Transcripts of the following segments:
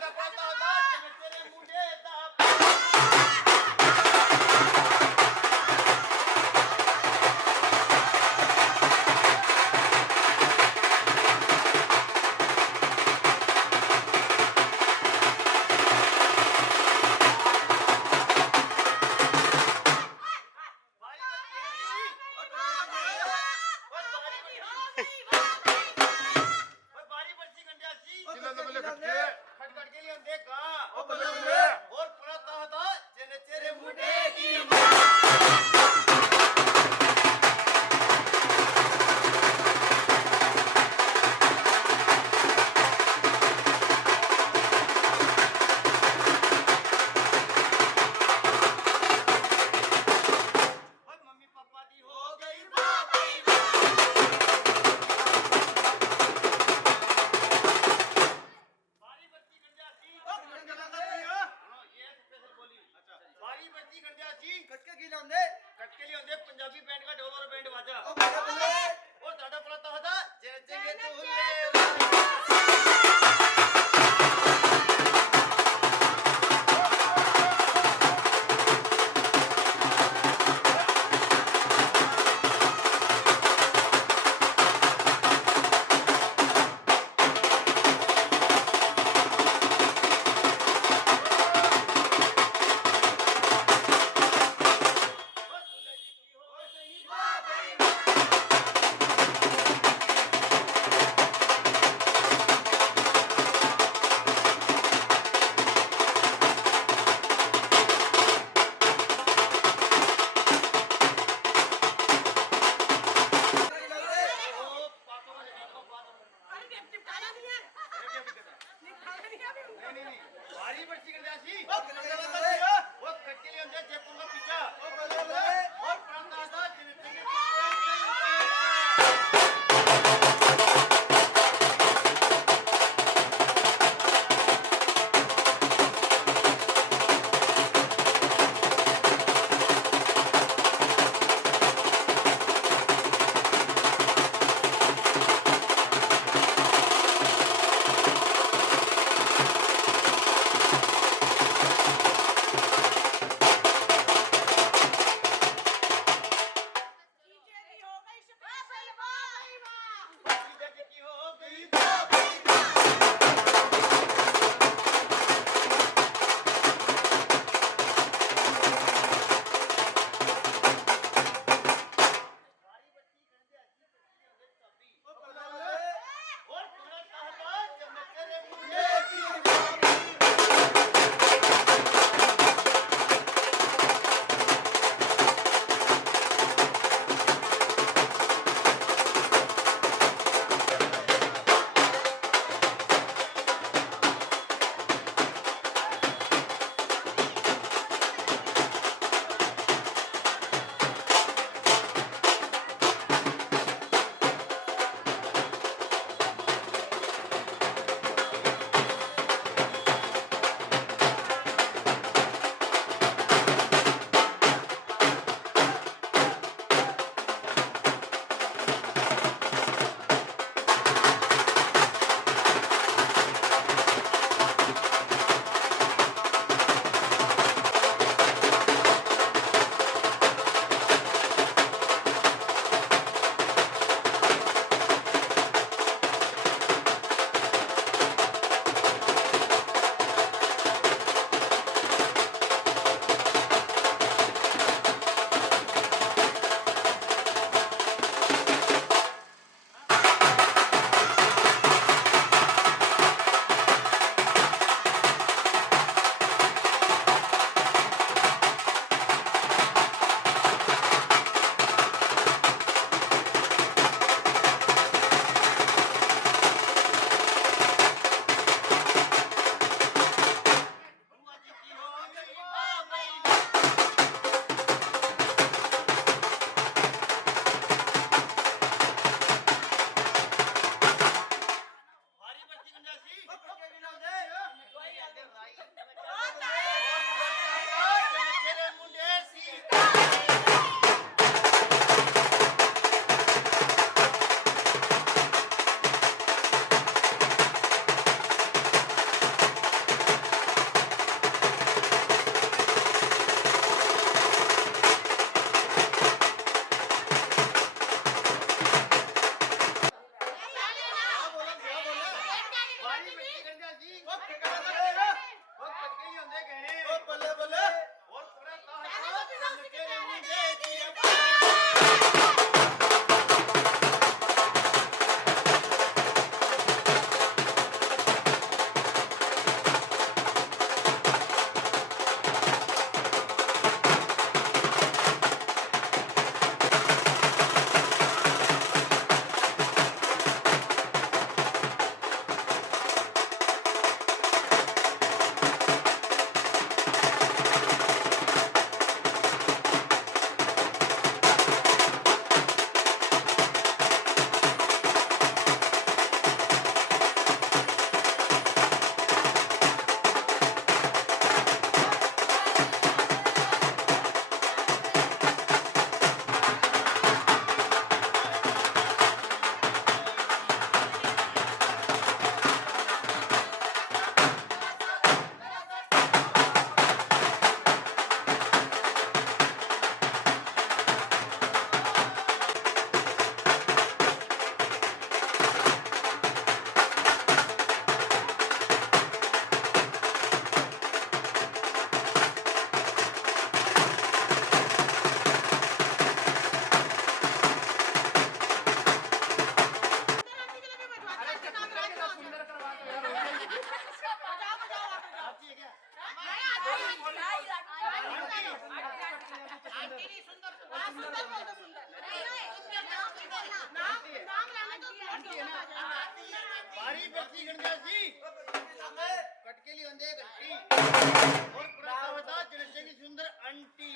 ਸਾਡਾ ਪਤਾ ਹੁੰਦਾ ਜਿਵੇਂ ਤੇਰੇ ਮੁੰਡੇ ਦਾ ਬਾਰੀ ਬੱਚੀ ਗੰਡਿਆ ਸੀ ਕਿੰਨਾ ਦੇ ਬੱਲੇ ਖੱਟੇ ਖੜ ਖੜ ਕੇ ਲਿਆਉਂਦੇ ਗਾ ਉਹ ਬੱਲੇ ਬੱਲੇ ਹੋਰ ਪਤਾ ਹੁੰਦਾ ਜਿਵੇਂ ਤੇਰੇ ਮੁੰਡੇ ਕੀ ਓਏ ਮੰਮੀ ਪਾਪਾ ਦੀ ਹੋ ਗਈ ਬਾਰੀ ਬੱਚੀ ਗੰਡਿਆ ਸੀ ਸੁਣੋ ਇਹ ਸਪੈਸ਼ਲ ਬੋਲੀ ਅੱਛਾ ਬਾਰੀ ਬੱਚੀ ਗੰਡਿਆ ਸੀ ਕੱਟਕੇ ਕੀ ਲਾਉਂਦੇ ਕੱਟ ਕੇ ਲਿਆਉਂਦੇ ਪੰਜਾਬੀ ਬੈਂਡ ਦਾ ਢੋਲ ਔਰ ਬੈਂਡ ਵਾਜਾ ਉਹ ਬੱਲੇ ਬੱਲੇ ਉਹ ਤੁਹਾਡਾ ਪਤਾ ਹੁੰਦਾ ਜਿਵੇਂ ਚੰਗੇ ਤੂੰ ਉਹ ਪਾਤੋ ਵਾਲੇ ਦੇਖੋ ਪਾਤੋ ਨਹੀਂ ਨਹੀਂ ਬਾਰੀ ਬੱਚੀ ਗੰਡਿਆ ਸੀ ਉਹ ਕੱਟ ਕੇ ਲਿਆਉਂਦੇ ਜੇਪੁਰ ਦਾ ਪੀਛਾ ਉਹ ਬੱਲੇ ਬੱਲੇ ਹੋਰ ਪਤਾ ਹੁੰਦਾ ਜਿਵੇਂ ਚੰਗੇ ਤੂੰ ਵਾਰੀ ਬੱਚੀ ਕਰਦਾ ਸੀ ਉਹ ਕੱਕੇ ਹੀ ਹੁੰਦੇ ਗਹਿਣੇ ਉਹ ਬੱਲੇ ਬੱਲੇ ਹੋਰ ਪੂਰਾ ਤਾਹ ਤੇਰੇ ਮੁੰਡੇ ਦੀ ਵਾਰੀ ਬੱਚੀ ਕਰਦਾ ਸੀ ਕੱਟਕੇ ਲਈ ਹੁੰਦੇ ਗੱਟੀ ਹੋਰ ਪੂਰਾ ਤਾਹ ਚੜ੍ਹੇ ਦੀ ਸੁੰਦਰ ਆਂਟੀ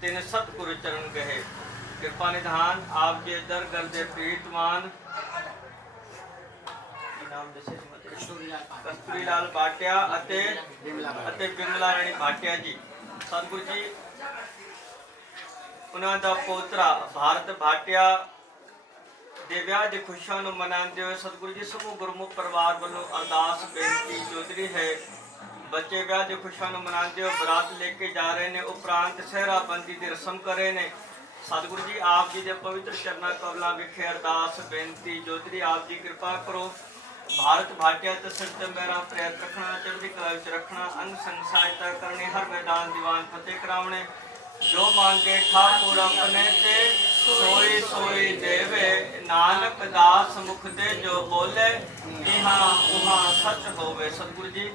ਤਿਨ ਸਤਿਗੁਰ ਚਰਨ ਗਏ। ਕਿਰਪਾ ਨਿਧਾਨ ਆਪ ਜੀ ਦਰ ਕਰਦੇ ਪ੍ਰੀਤਮਾਨ ਨਾਮ ਦੱਸੇ ਕਸਤੂਰੀ ਲਾਲ ਭਾਟਿਆ ਅਤੇ ਬਿਮਲਾ ਰਾਣੀ ਭਾਟਿਆ ਜੀ। ਸਤਿਗੁਰੂ ਜੀ ਉਹਨਾਂ ਦਾ ਪੋਤਰਾ ਭਾਰਤ ਭਾਟਿਆ ਦੇ ਵਿਆਹ ਦੀ ਖੁਸ਼ੀਆਂ ਨੂੰ ਮਨਾਉਂਦੇ ਹੋਏ ਸਤਿਗੁਰੂ ਜੀ ਸਮੂਹ ਗੁਰਮੁਖ ਪਰਿਵਾਰ ਵੱਲੋਂ ਅਰਦਾਸ ਬੇਨਤੀ ਜੋਦਰੀ ਹੈ। ਬੱਚੇ ਵਿਆਹ ਦੀ ਖੁਸ਼ੀਆਂ ਨੂੰ ਮਨਾਉਂਦੇ ਹੋਏ ਬਰਾਤ ਲੈ ਕੇ ਜਾ ਰਹੇ ਨੇ, ਉਪਰੰਤ ਸਹਿਰਾ ਬੰਦੀ ਦੀ ਰਸਮ ਕਰ ਰਹੇ ਨੇ। ਸਤਿਗੁਰੂ ਜੀ ਆਪ ਜੀ ਦੇ ਪਵਿੱਤਰ ਚਰਨਾਂ ਕਮਲਾਂ ਵਿਖੇ ਅਰਦਾਸ ਬੇਨਤੀ ਜੋਦਰੀ ਆਪ ਜੀ ਕਿਰਪਾ ਕਰੋ। ਭਾਰਤ ਭਾਟਿਆ ਤੇ ਸਿਰ ਤੇ ਮੇਰਾ ਪ੍ਰੇਤ ਰੱਖਣਾ, ਚੜ੍ਹਦੀ ਕਲਾ ਵਿੱਚ ਰੱਖਣਾ, ਅੰਗ ਸੰਗ ਸਹਾਇਤਾ ਕਰਨੀ, ਹਰ ਮੈਦਾਨ ਦੀਵਾਨ ਫਤਿਹ ਕਰਾਉਣੇ। ਜੋ ਮੰਗੇ ਠਾਕੁਰ ਆਪਣੇ ਤੇ ਸੋਈ ਸੋਈ ਦੇਵੇ, ਨਾਨਕ ਦਾਸ ਮੁਖ ਦੇ ਜੋ ਬੋਲੇ ਇਹਾਂ ਉਹਾਂ ਸੱਚ ਹੋਵੇ। ਸਤਿਗੁਰੂ ਜੀ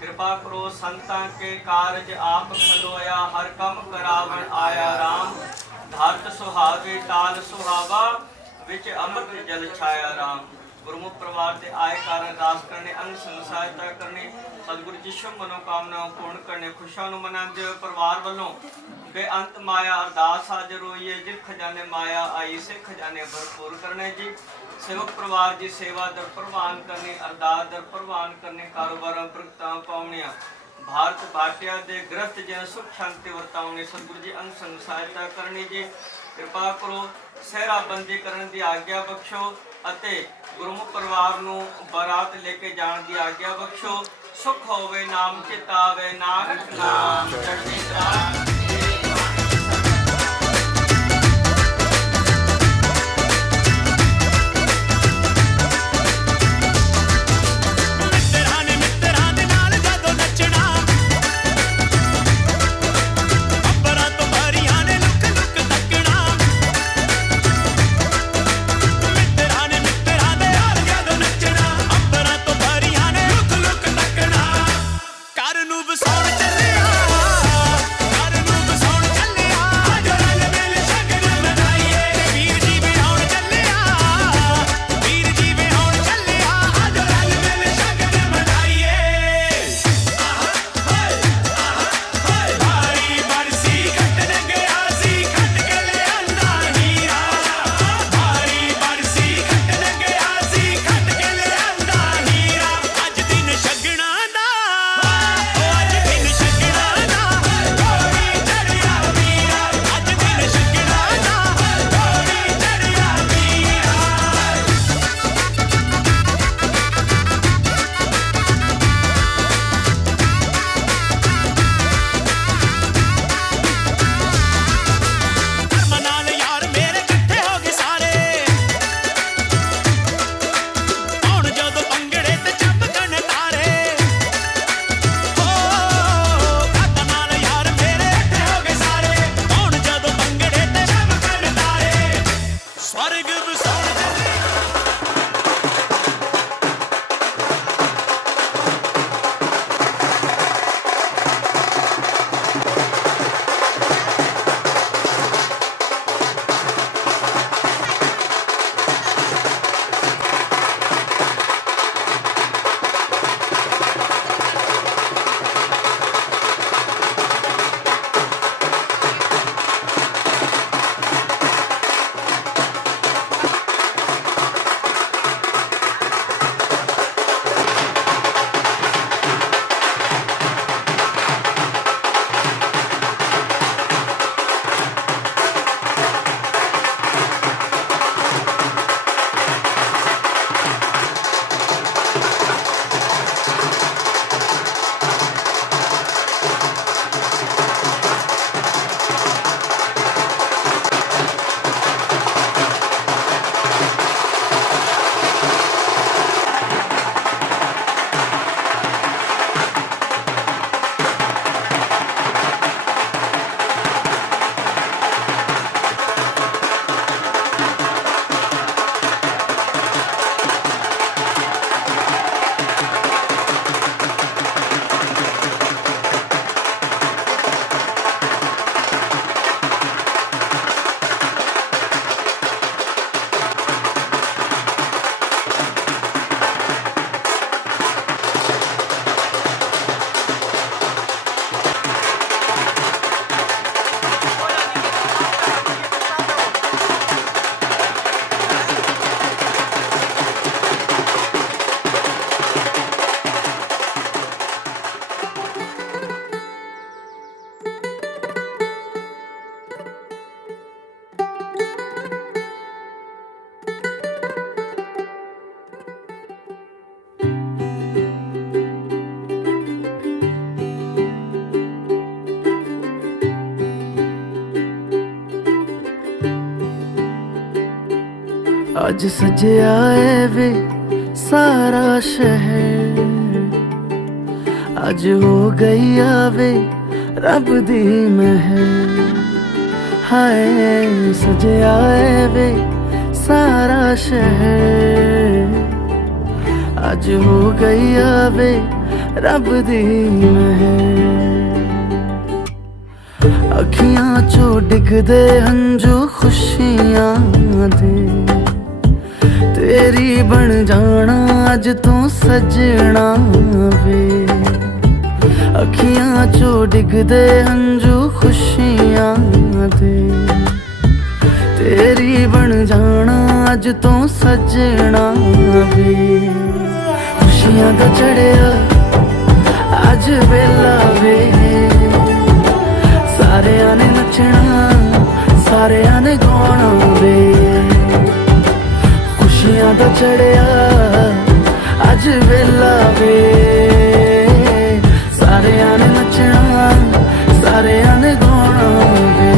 ਕਿਰਪਾ ਕਰੋ। ਸੰਤਾਂ ਕੇ ਕਾਰਜ ਆਪ ਖਲੋਇਆ, ਹਰ ਕੰਮ ਕਰਾਵਣ ਆਇਆ ਰਾਮ। ਧਰਤ ਸੁਹਾਵੇ ਤਾਲ ਸੁਹਾਵਾ, ਵਿੱਚ ਅੰਮ੍ਰਿਤ ਜਲ ਛਾਇਆ ਰਾਮ। ਗੁਰਮੁਖ ਪਰਿਵਾਰ ਦੇ ਆਏ ਕਾਰਨ ਅਰਦਾਸ ਕਰਨੇ, ਅੰਗ ਸੰਗ ਸਹਾਇਤਾ ਕਰਨੀ, ਸਤਿਗੁਰੂ ਜੀ ਸ਼ੁਭ ਮਨੋਕਾਮਨਾ ਪੂਰਨ ਕਰਨੇ। ਖੁਸ਼ੀਆਂ ਨੂੰ ਮਨਾਉਂਦੇ ਹੋਏ ਪਰਿਵਾਰ ਵੱਲੋਂ ਬੇਅੰਤ ਮਾਇਆ ਅਰਦਾਸ ਹਾਜ਼ਰ ਹੋਈ ਹੈ। ਜਿਸ ਖਜ਼ਾਨੇ ਮਾਇਆ ਆਈ ਸੇ ਖਜ਼ਾਨੇ ਭਰਪੂਰ ਕਰਨੇ ਜੀ। ਸੇਵਕ ਪਰਿਵਾਰ ਦੀ ਸੇਵਾ ਦਰ ਪ੍ਰਵਾਨ ਕਰਨੀ, ਅਰਦਾਸ ਦਰ ਪ੍ਰਵਾਨ ਕਰਨੀ, ਕਾਰੋਬਾਰਾਂ ਬਰਕਤਾਂ ਪਾਉਣੀਆਂ। ਭਾਰਤ ਭਾਟਿਆ ਦੇ ਗ੍ਰਸਤ ਜਨ ਸੁਖ ਸ਼ਾਂਤੀ ਵਰਤਾਉਣੀ। ਸਤਿਗੁਰੂ ਜੀ ਅੰਗ ਸੰਗ ਸਹਾਇਤਾ ਕਰਨੀ ਜੀ। ਕਿਰਪਾ ਕਰੋ। ਸਹਿਰਾ ਬੰਦੀ ਕਰਨ ਦੀ ਆਗਿਆ ਬਖਸ਼ੋ ਅਤੇ ਗੁਰਮੁਖ ਪਰਿਵਾਰ ਨੂੰ ਬਰਾਤ ਲੈ ਕੇ ਜਾਣ ਦੀ ਆਗਿਆ ਬਖਸ਼ੋ। ਸੁਖ ਹੋਵੇ ਨਾਮ ਚਿਤਾਵੇ, ਨਾਨਕ ਨਾਮ ਚੜ੍ਹਦੀ ਕਲਾ। ਘਰ ਨੂੰ ਵਸਾਉਣ ਚੱਲਿਆ, ਘਰ अज सजया है वे सारा शहर, अज हो गई आवे रब दी महर। हाय सजया है वे सारा शहर, अज हो गई आवे रब दी महर। अखियां चो डिगदे हंजू खुशियां दे, तेरी बन जाना अज तू सजना वे। अखियां चो डिगदे हंजू खुशियां दे, तेरी बन जाना अज तू सजना वे। खुशियां दा चढ़िया अज वेला वे, सारेयां ने नचना सारेयां ने गाना वे। खुशियां दा चढ़िया अज वेला वे, सारेयां ने नचना सारेयां ने गाना वे।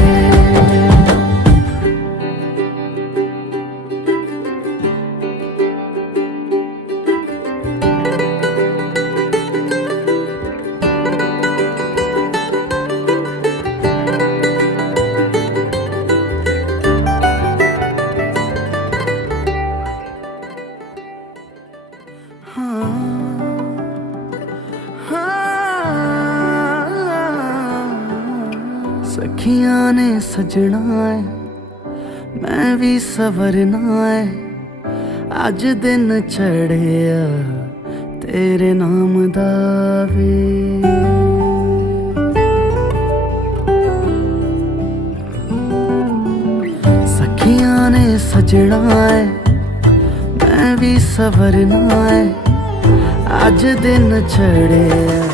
सखियां ने सजना है मैं भी सवरना है, अज दिन चढ़िया तेरे नाम दा वे। सखियां ने सजना है मैं भी सवरना है, अज दिन चढ़िया।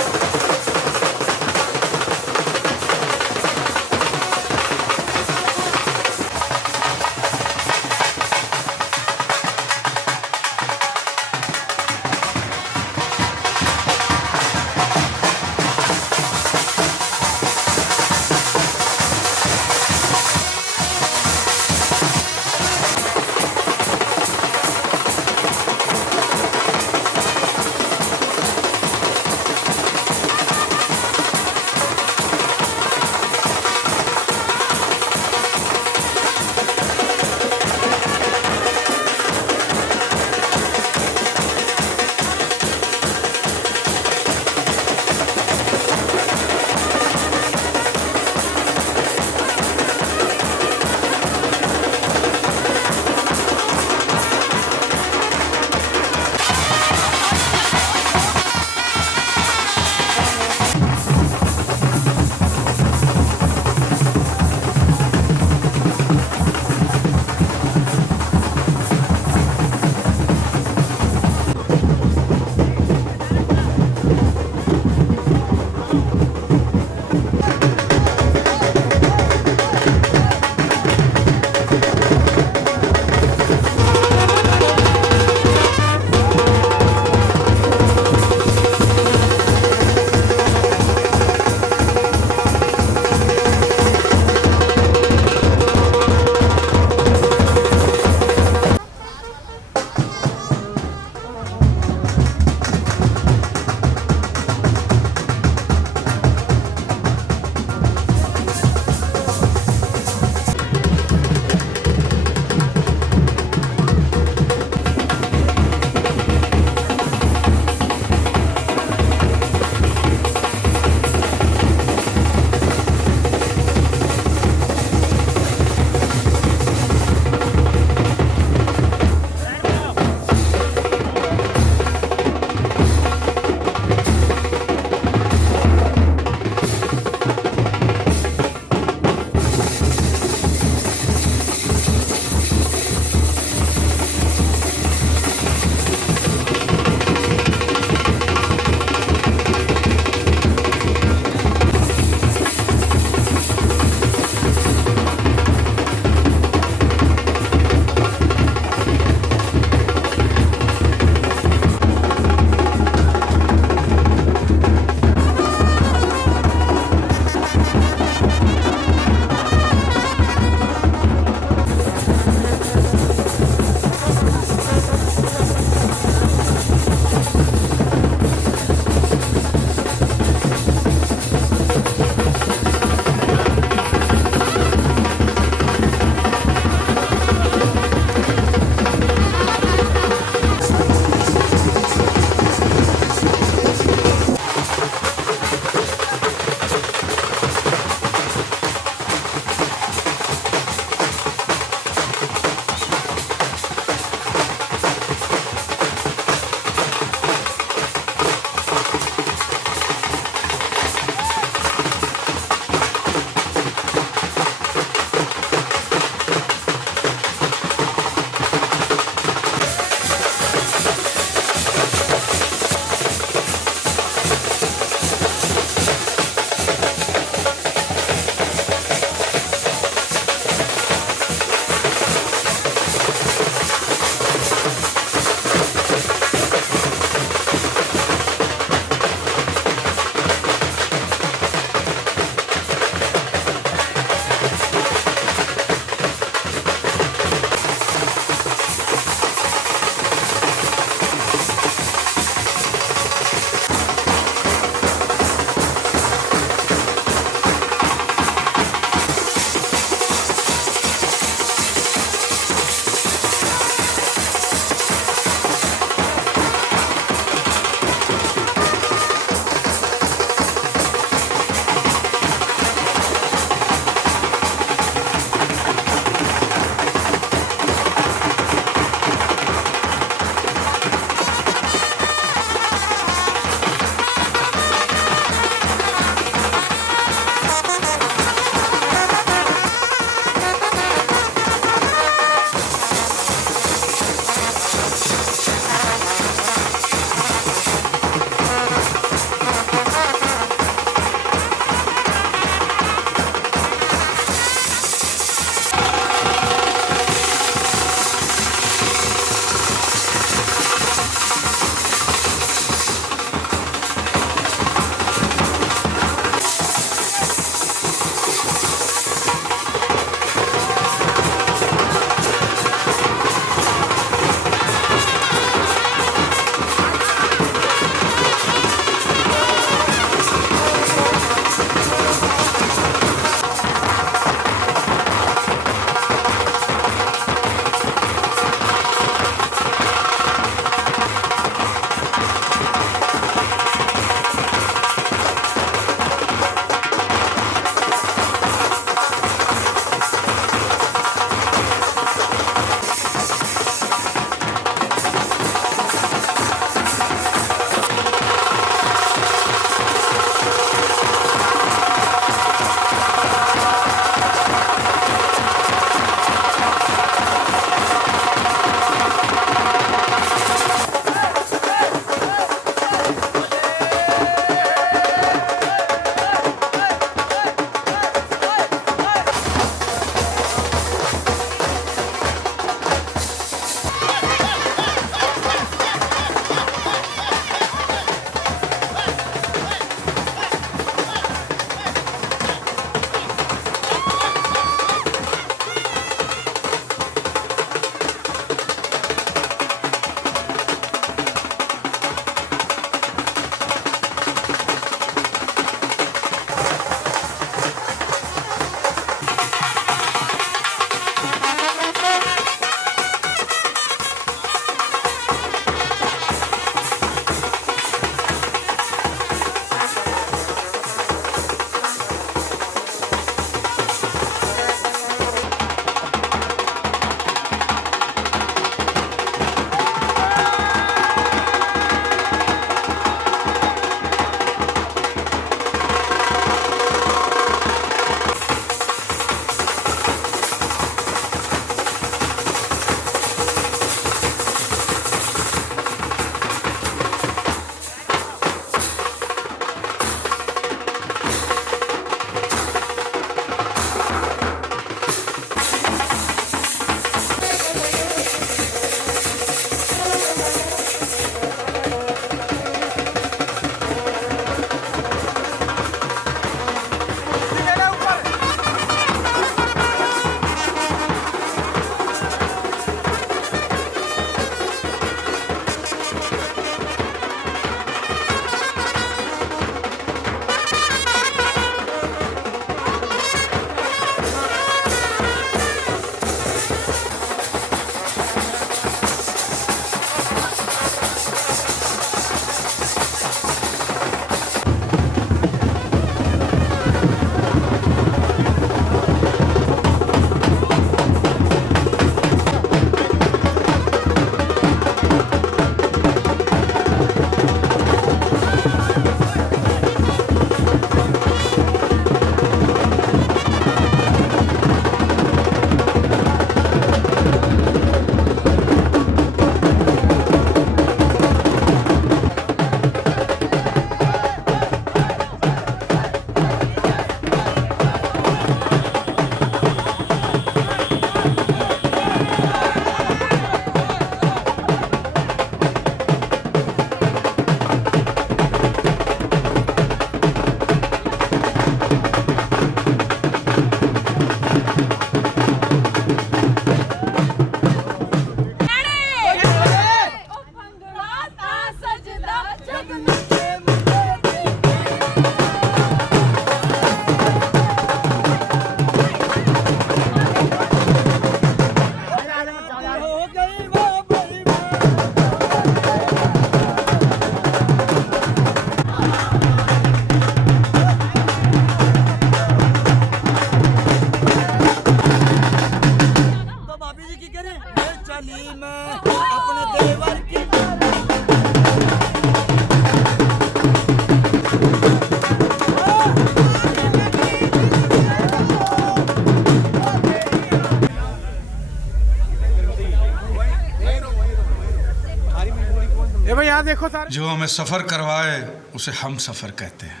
देखो सारे। जो हमें सफर करवाए उसे हम सफर कहते हैं।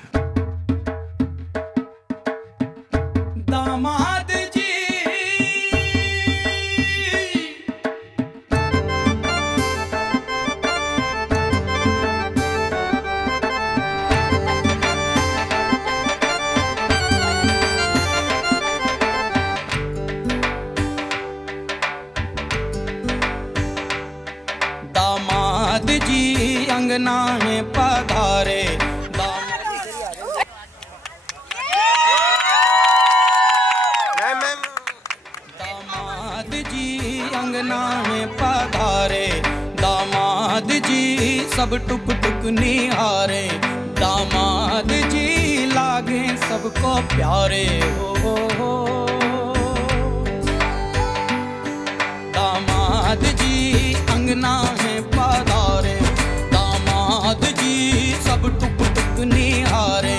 दामाद जी दामाद जी अंगना में पधारे। दामाद जी अंगना में पधारे। दामाद जी सब टुक टुक निहारे। दामाद जी लागे सबको प्यारे। हो दामाद जी अंगना में पधारे। दामाद जी सब टुक टुक निहारे।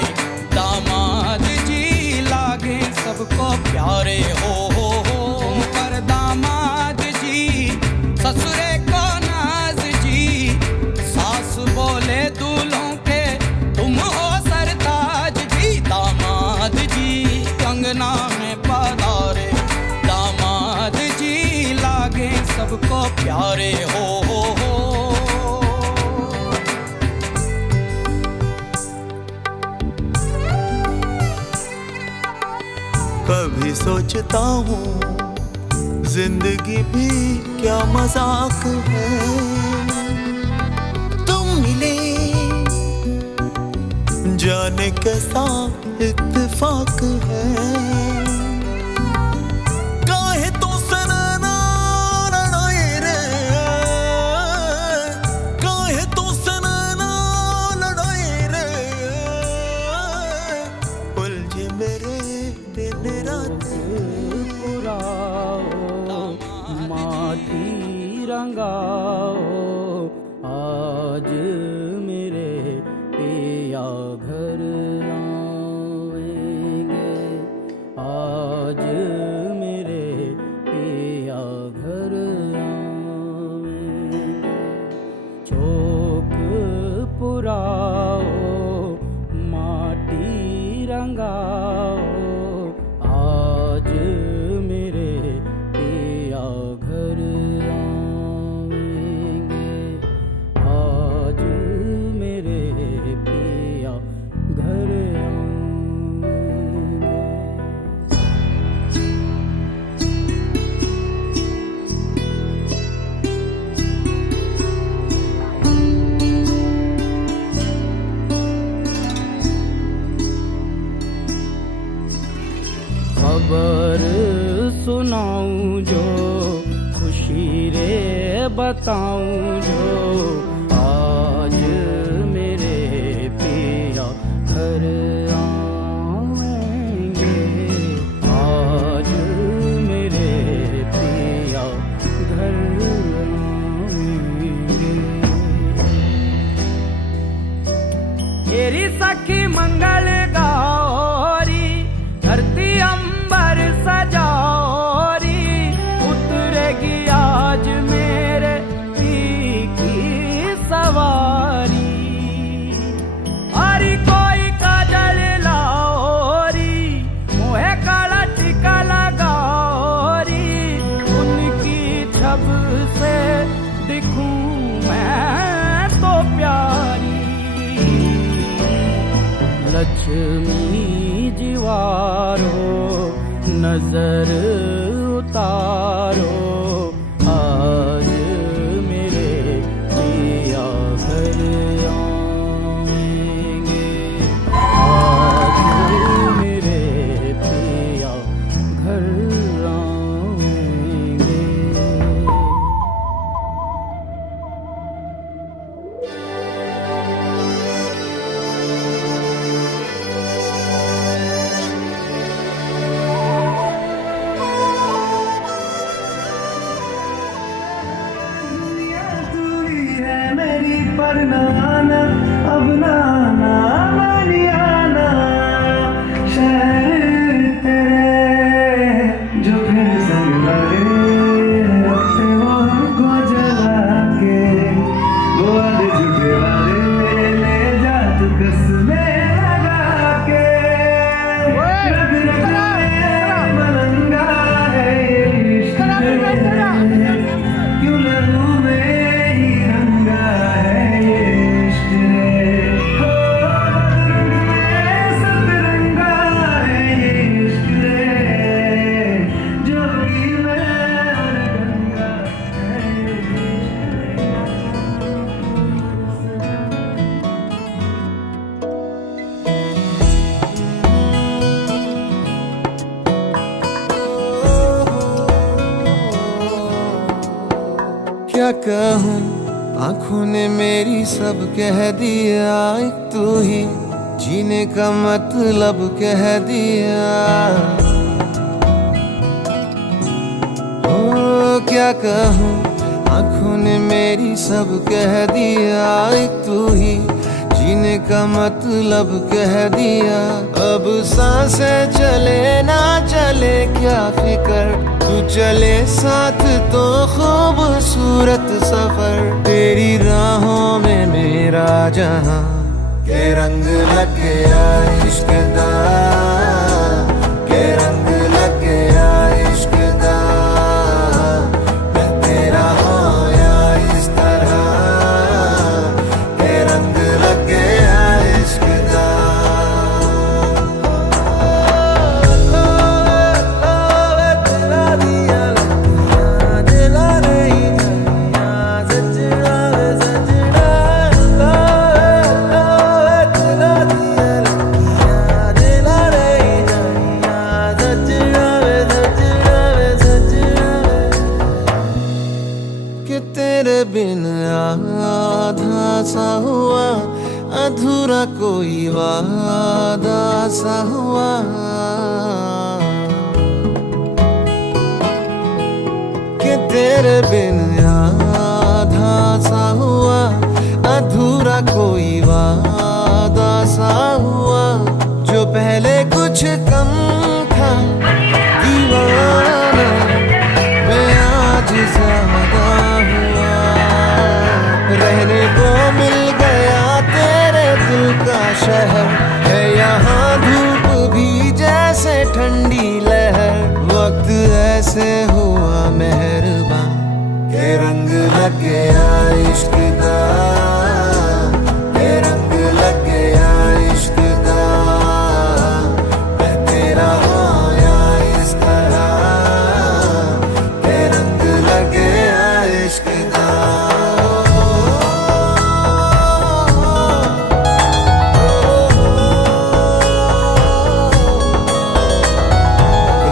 दामाद जी लागे सबको प्यारे। हो पर दामाद जी ससुरे को नाज जी। सास बोले दूल्हों के तुम हो सरताज जी। दामाद जी अंगना में पधारे। दामाद जी लागे सबको प्यारे। हो कभी सोचता हूँ जिंदगी भी क्या मजाक है। तुम मिले जाने कैसा इत्तेफाक है। काहे तो सनना लड़ाए रे। काहे तो सनना लड़ाए रे। उलझे मेरे दिन रात। माटी रंगाओ आज मेरे पिया घर आएंगे। आज मेरे पिया घर आएंगे। चौक पुराओ माटी रंगाओ आज मेरे पिया घर आएंगे। आज मेरे पिया घर आएंगे। खबर सुनाऊं जो खुशी रे बताऊं जो। आज मेरे पिया घर आएंगे। आज मेरे पिया घर आएंगे। तेरी सखी मंगल गौरी धरती अंबर सजाओरी। उतरेगी आज मेरे पी की सवारी। हरी कोई काजल लाओरी मोहे काला टीका लगाओरी। उनकी छब से दिखूं मैं तो प्यारी। लक्ष्मी जीवारो नजर उतारो। आज मेरे पिया घर आएंगे। आज मेरे पिया घर आएंगे। क्या कहूँ आँखों ने मेरी सब कह दिया, एक तू ही जीने का मतलब कह दिया। ओ क्या कहूँ आँखों ने मेरी सब कह दिया, एक तू ही जीने का मतलब कह दिया। अब सांसें चले ना चले क्या फिकर, तू चले साथ तो खूबसूरत सफर। तेरी राहों में मेरा जहां के रंग लग गया इश्क दा, के रंग लग गया इश्क दा। मैं तेरा होया इस तरह, के रंग लग गया इश्क दा। कि तेरे बिन आधा सा हुआ, अधूरा कोई वादा सा हुआ। कि तेरे बिन आधा सा हुआ, अधूरा कोई वादा सा हुआ। जो पहले कुछ कम था दीवाना, मैं आज ज्यादा हुआ। रहने को मिल गया तेरे दिल का शहर, है यहाँ धूप भी जैसे ठंडी लहर। वक्त ऐसे हुआ मेहरबान के रंग लग गया इश्क दा, के रंग लग गया इश्क दा। मैं तेरा होया इस तरह, के रंग लग गया इश्क दा।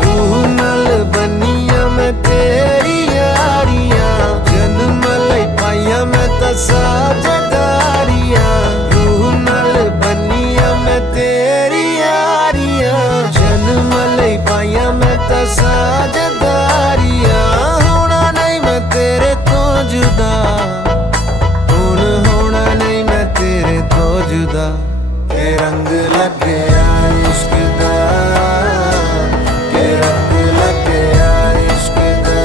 रूह नल बनिया मैं तेरी यारियां, जन्म लई पाइया मैं तो साझेदारियां। रूह नल बनिया मैं तेरी यारियां, जन्म लई पाइया मैं तो साझेदारियां। होना नहीं मैं तेरे तो जुदा, हुण होना नहीं मैं तेरे तो जुदा। के रंग लग गया इश्क दा, के रंग लग गया इश्क दा।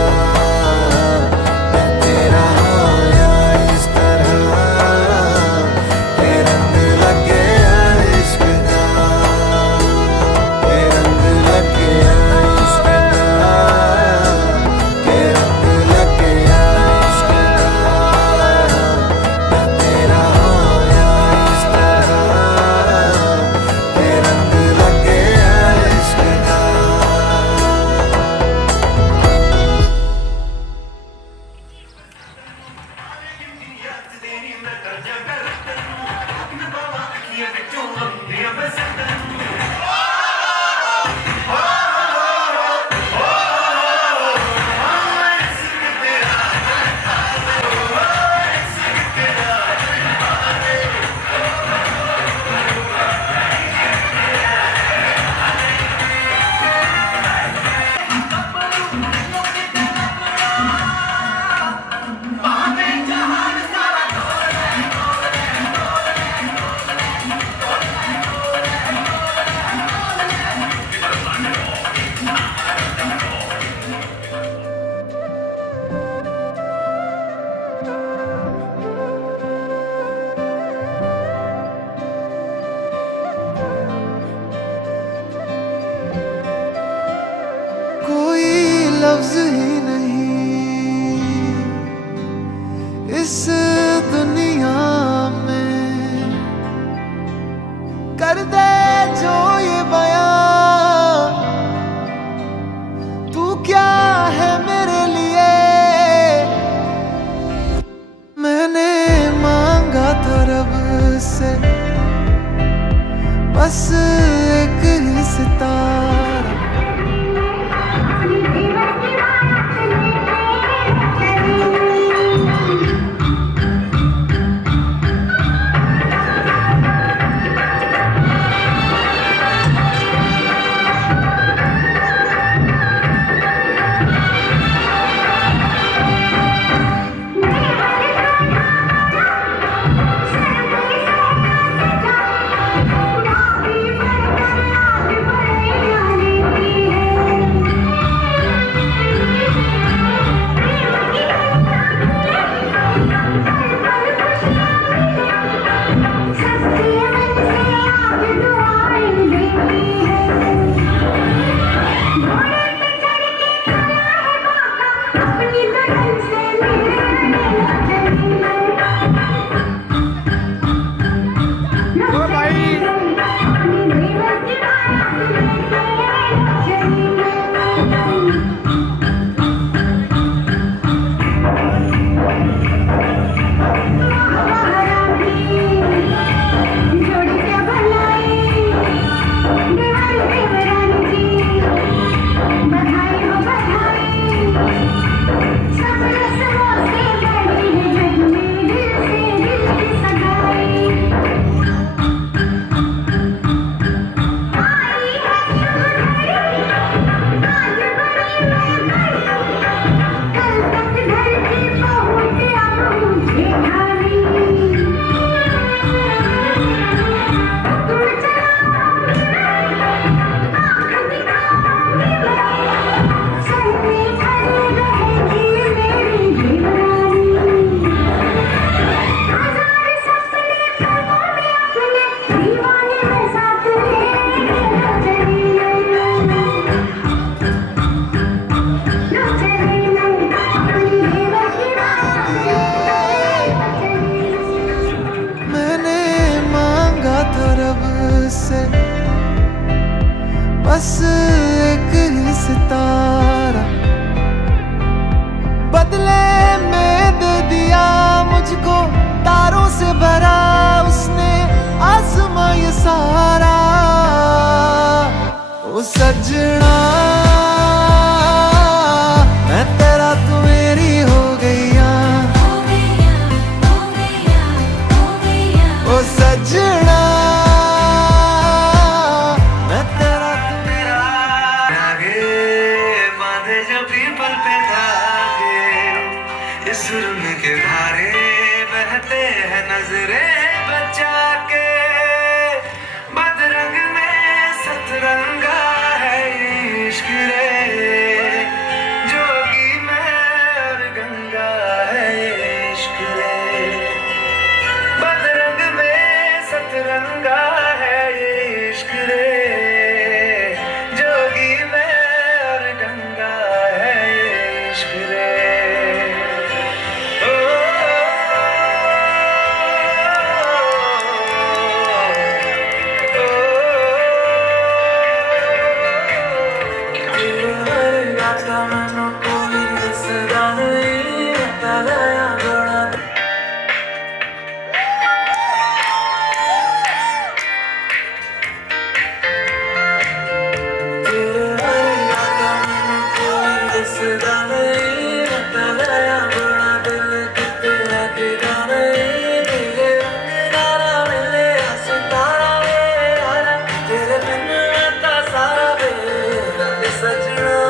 ही सितारा बदले में दे दिया मुझको, तारों से भरा उसने आसमां ये सारा। ओ सजना मैं तेरा तू मेरी हो गईया, ओ सजना मैं तेरा तू मेरा। आगे बांधे जो पीपल पे धागे, इस सुर के धारे बहते हैं नजरे बचा के। बदरंग में सतरंगा है इश्क रे, जोगी मैं और गंगा है इश्क रे। बदरंग में सतरंगा है इश्क रे, जोगी मैं और गंगा है इश्क रे। सजना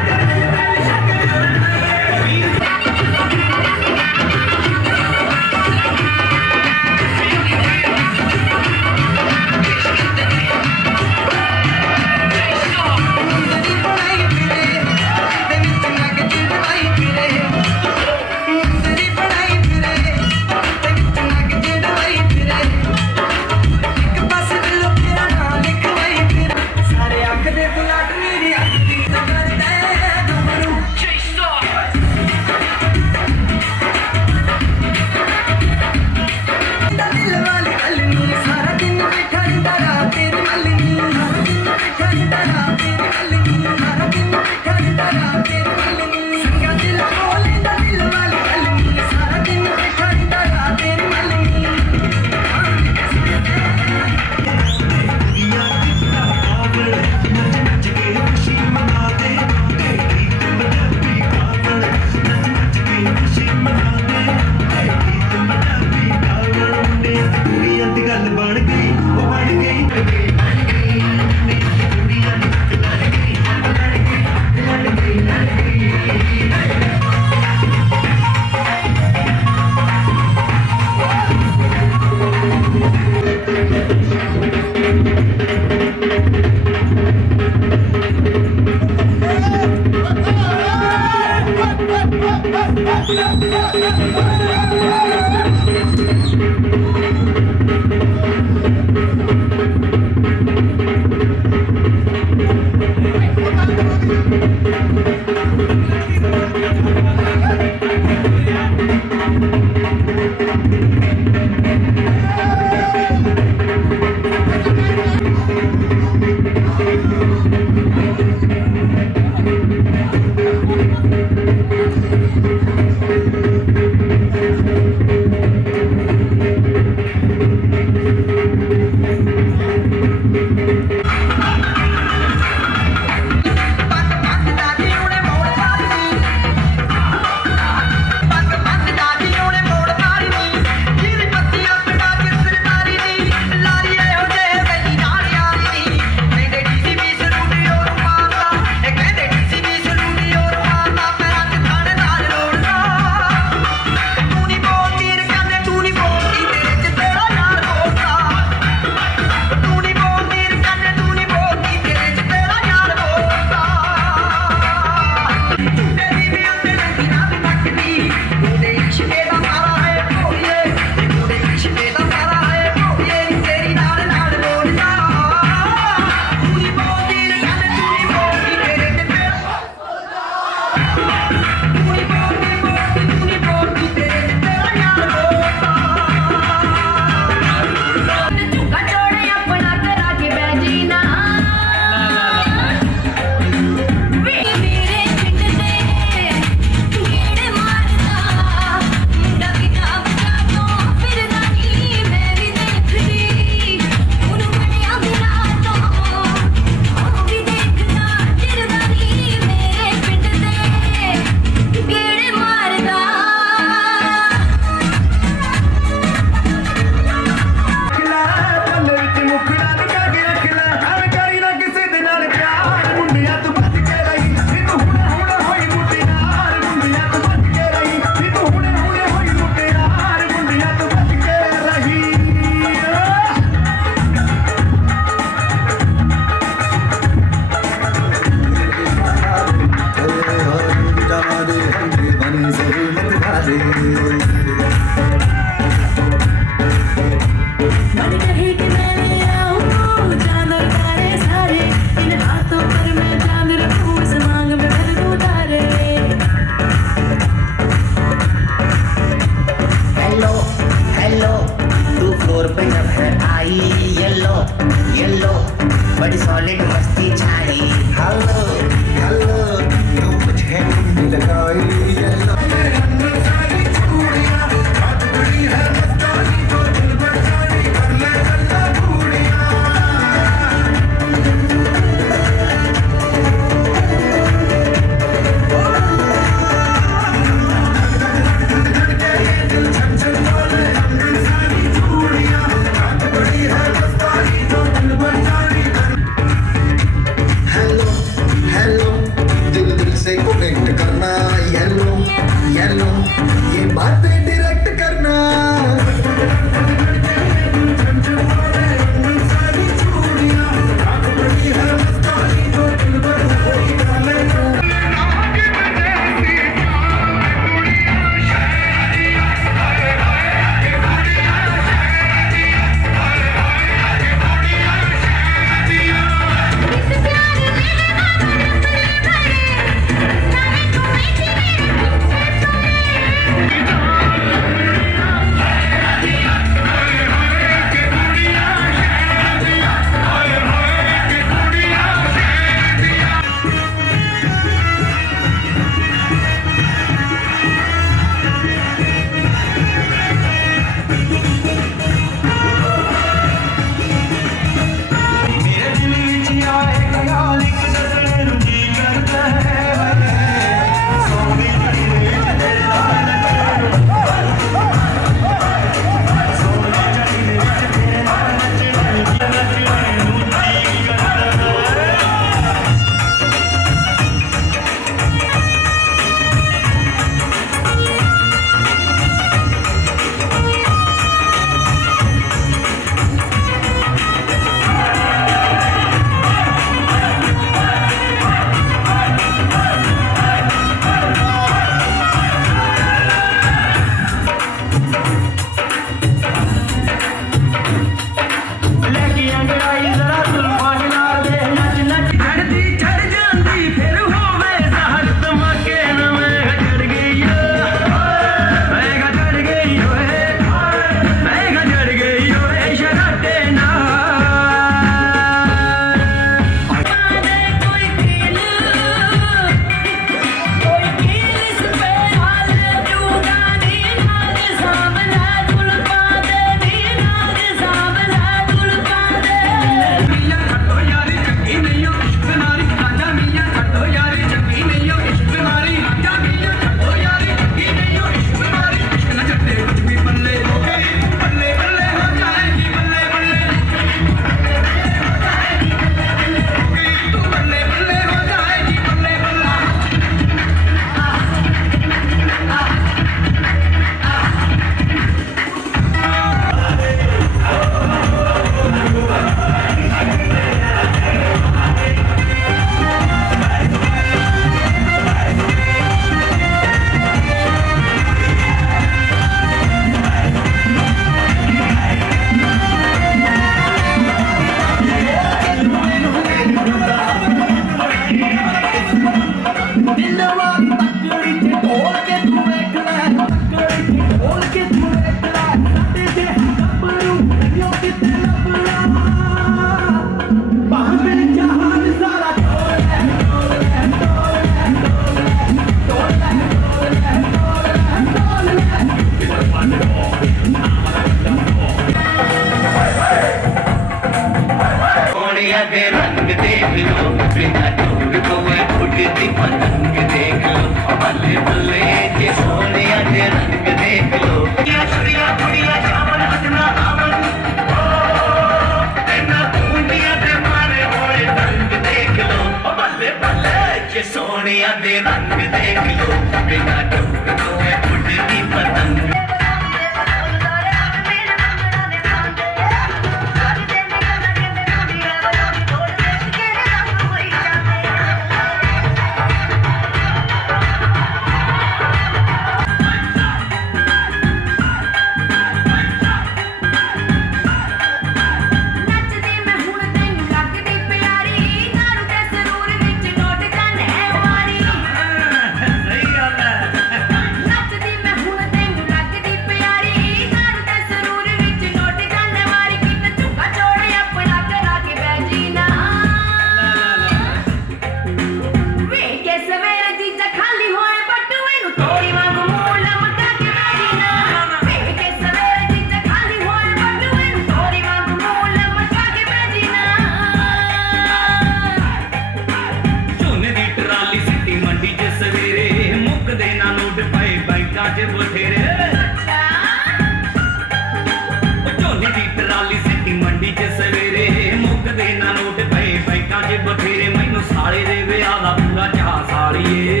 ਮੰਡੀ 'ਚ ਸਵੇਰੇ ਮੁੱਕਦੇ ਨਾ ਨੋਟ ਪਏ ਬੈਂਕਾਂ 'ਚ ਬਥੇਰੇ ਮੈਨੂੰ ਸਾਲੇ ਦੇ ਵਿਆਹ ਦਾ ਪੂਰਾ ਚਾਅ ਸਾਲੀਏ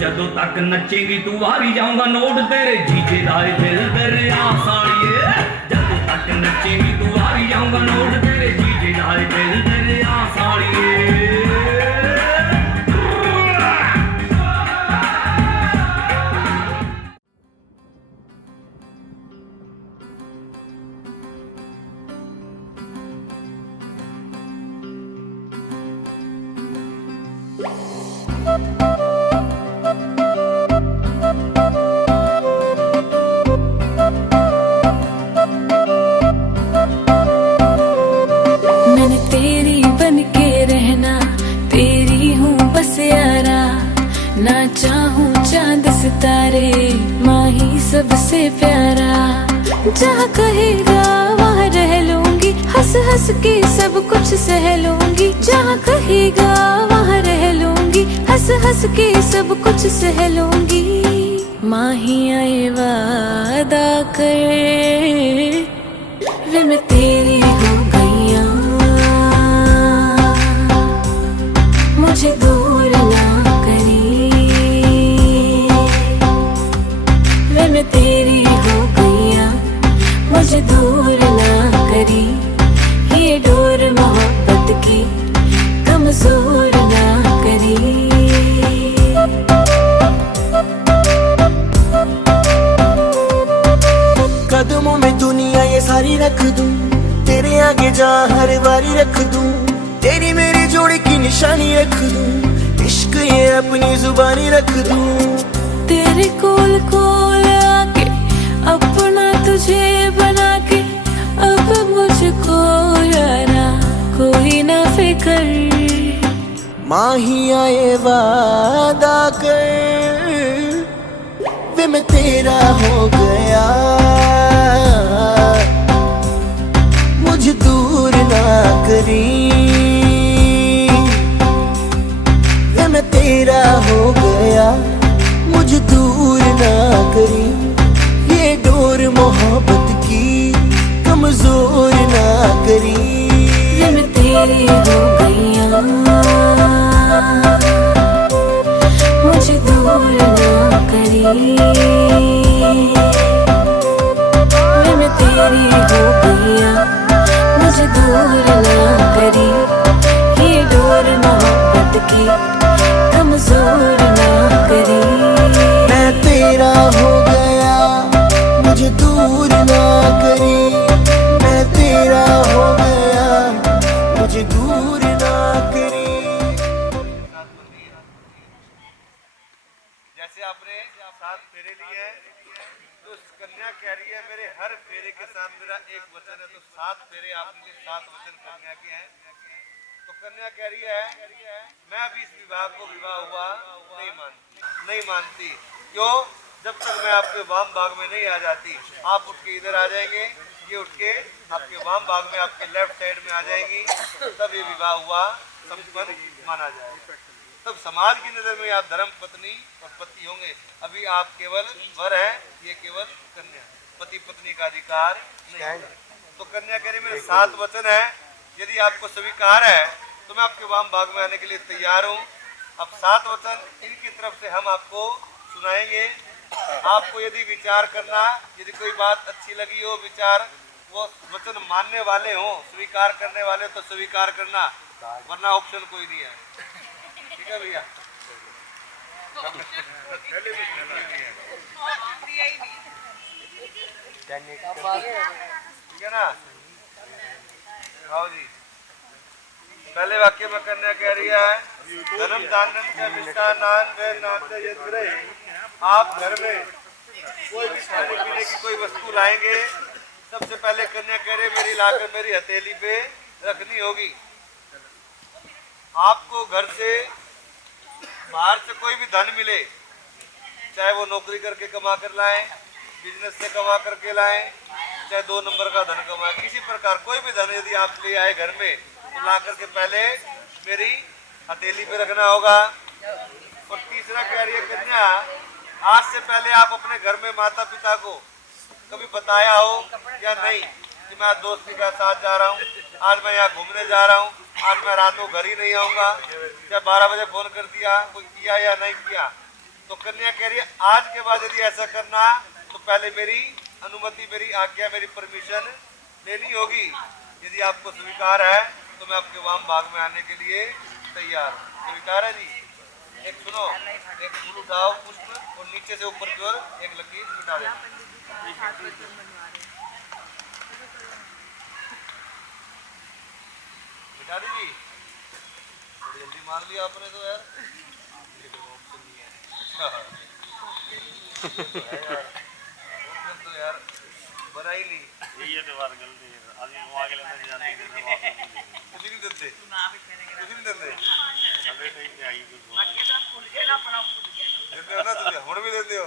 ਜਦੋਂ ਤੱਕ ਨੱਚੇਗੀ ਤੂੰ ਵਾਰੀ ਜਾਊਂਗਾ ਨੋਟ ਤੇਰੇ ਜੀਜੇ ਦਾ ਏ ਦਿਲ ਦਰਿਆ ਸਾਲੀਏ ਜਦੋਂ ਤੱਕ ਨੱਚੇਗੀ ਤੂੰ ਵਾਰੀ ਜਾਊਂਗਾ ਨੋਟ ਤੇਰੇ ਜੀਜੇ ਦਾ ਏ ਦਿਲ ਦਰਿਆ ਸਾਲੀਏ मैंने तेरी बन के रहना तेरी हूँ बस यारा ना चाहूँ चांद सितारे माँ ही सबसे प्यारा जहाँ कहेगा वहाँ रह लूंगी हंस हंस के सब कुछ सह लूंगी जहाँ कहेगा वहाँ रह लूंगी हंस हंस के सब कुछ सह लूंगी माँ ही आए वादा कर वे मैं तेरी हो गईया मुझे दूर ना करी वे मैं तेरी हो गईया मुझे दूर ना करी ये डोर मोहब्बत की कमजोर ना करी कदमों में दुनिया ये सारी रख दूं तेरे आगे जा हर बारी रख दूं तेरी मेरी जोड़ी की निशानी रख दूं इश्क ये अपनी जुबानी रख दूं तेरे कोल कोल आके अपना तुझे बना के अब मुझको यारा कोई ना फिकर माँ ही आए वादा कर वे मैं तेरा हो गया मुझे दूर ना करी वे मैं तेरा हो गया मुझे दूर ना करी ये डोर मोहब्बत की कमजोर ना करी वे मैं तेरी हो गईया मुझे दूर ना करी वे मैं तेरी हो गईया मुझे दूर ना करी ये डोर मोहब्बत की कमजोर ना करी मैं तेरा हो गया मुझे दूर ना करी मैं तेरा हो गया मुझे दूर ना करी जैसे आपने 7 फेरे लिए हैं तो कन्या कह रही है मेरे हर फेरे के साथ मेरा एक वचन है तो 7 फेरे आपके 7 वचन कन्या के हैं तो कन्या कह रही है मैं अभी इस विवाह को विवाह हुआ नहीं मानती क्यों जब तक मैं आपके वाम भाग में नहीं आ जाती आप उठ के इधर आ जाएंगे ये उठ के आपके वाम भाग में आपके लेफ्ट साइड में आ जाएंगी तब ये विवाह हुआ संपन्न माना जाएगा तब समाज की नजर में आप धर्म पत्नी और पति होंगे अभी आप केवल वर हैं ये केवल कन्या पति पत्नी का अधिकार नहीं तो कन्या कह रही मेरे 7 वचन है यदि आपको स्वीकार है तो मैं आपके वाम भाग में आने के लिए तैयार हूँ अब 7 वचन इनकी तरफ से हम आपको सुनाएंगे आपको यदि विचार करना यदि कोई बात अच्छी लगी हो विचार वो वचन मानने वाले हो स्वीकार करने वाले तो स्वीकार करना वरना ऑप्शन कोई नहीं है ठीक है भैया ठीक है ना आओ जी पहले वाक्य में कन्या कह रही है धर्म दानन के मिष्टान्नान व नाते यद्रे आप घर में कोई भी खाने पीने की कोई वस्तु लाएंगे सबसे पहले कन्या कह रहे मेरी लाकर मेरी हथेली पे रखनी होगी आपको घर से बाहर से कोई भी धन मिले चाहे वो नौकरी करके कमा कर लाएं बिजनेस से कमा करके लाएं चाहे 2 नंबर का धन कमाए किसी प्रकार कोई भी धन यदि आप ले आए घर में तो ला करके पहले मेरी हथेली पे रखना होगा और तीसरा कह रही है कन्या आज से पहले आप अपने घर में माता पिता को कभी बताया हो या नहीं कि मैं दोस्ती के साथ जा रहा हूँ, आज मैं यहाँ घूमने जा रहा हूँ, आज मैं रात को घर ही नहीं आऊँगा, या 12 बजे फोन कर दिया, कोई किया या नहीं किया। तो कन्या कह रही है आज के बाद यदि ऐसा करना तो पहले मेरी अनुमति, मेरी आज्ञा, मेरी परमिशन लेनी होगी। यदि आपको स्वीकार है तो मैं आपके वाम भाग में आने के लिए तैयार हूँ। स्वीकार है जी? एक सुनो, एक फूल उठाओ पुष्प और नीचे से ऊपर की ओर एक लकीर मिटा दो। मिटा दी जी? बड़ी जल्दी मान लिया आपने तो यार। ये कोई ऑप्शन नहीं है। तो यार बना ही नहीं। ये तो बात गलती है। आदमी को आगे लेने जाने के लिए कुछ नहीं देते, कुछ नहीं देते। अबे नहीं आई कुछ देते हो ना तुझे, हुण भी देते हो।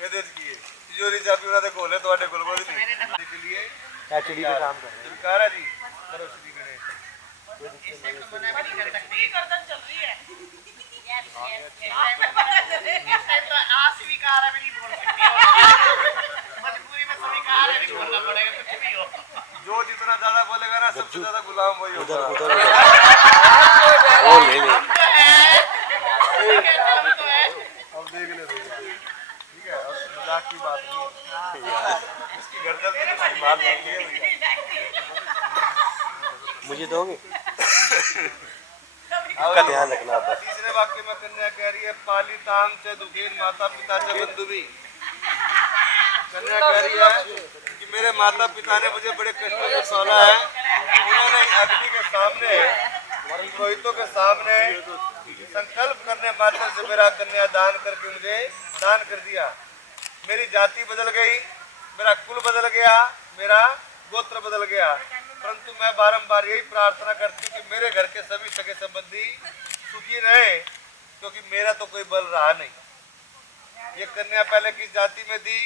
ये देश की है तिजोरी चाबी उन्होंने खोले तो आटे गोल गोल नहीं के लिए क्या चिड़ी पे काम कर रहे हैं। कारा जी करो श्री गणेश। इससे तो मना भी नहीं कर सकती, गर्दन चल रही है। तो अस्वीकार है भी नहीं बोल सकती, मजबूरी में स्वीकार है, नहीं बोलना पड़ेगा कुछ भी हो। जो जितना ज्यादा बोलेगा ना सबसे ज्यादा गुलाम वही होगा। वो ले ले अब देख ले, ठीक है, मजाक की बात नहीं है। इसकी गर्दन में बात नहीं है। मुझे दोगे? इसका ध्यान रखना। तीसरे वाक्य में कन्या कह रही है पाली ताम से दुखीन माता पिता से बंधु भी। कन्या कह रही है कि मेरे माता पिता ने मुझे बड़े कष्टों से पाला है, उन्होंने अग्नि के सामने, पुरोहितों के सामने संकल्प करने मात्र से मेरा कन्या दान करके मुझे दान कर दिया। मेरी जाति बदल गई, मेरा कुल बदल गया, मेरा गोत्र बदल गया, परंतु मैं बारंबार यही प्रार्थना करती हूँ कि मेरे घर के सभी सगे संबंधी सुखी रहे, क्योंकि मेरा तो कोई बल रहा नहीं। ये कन्या पहले किस जाति में थी?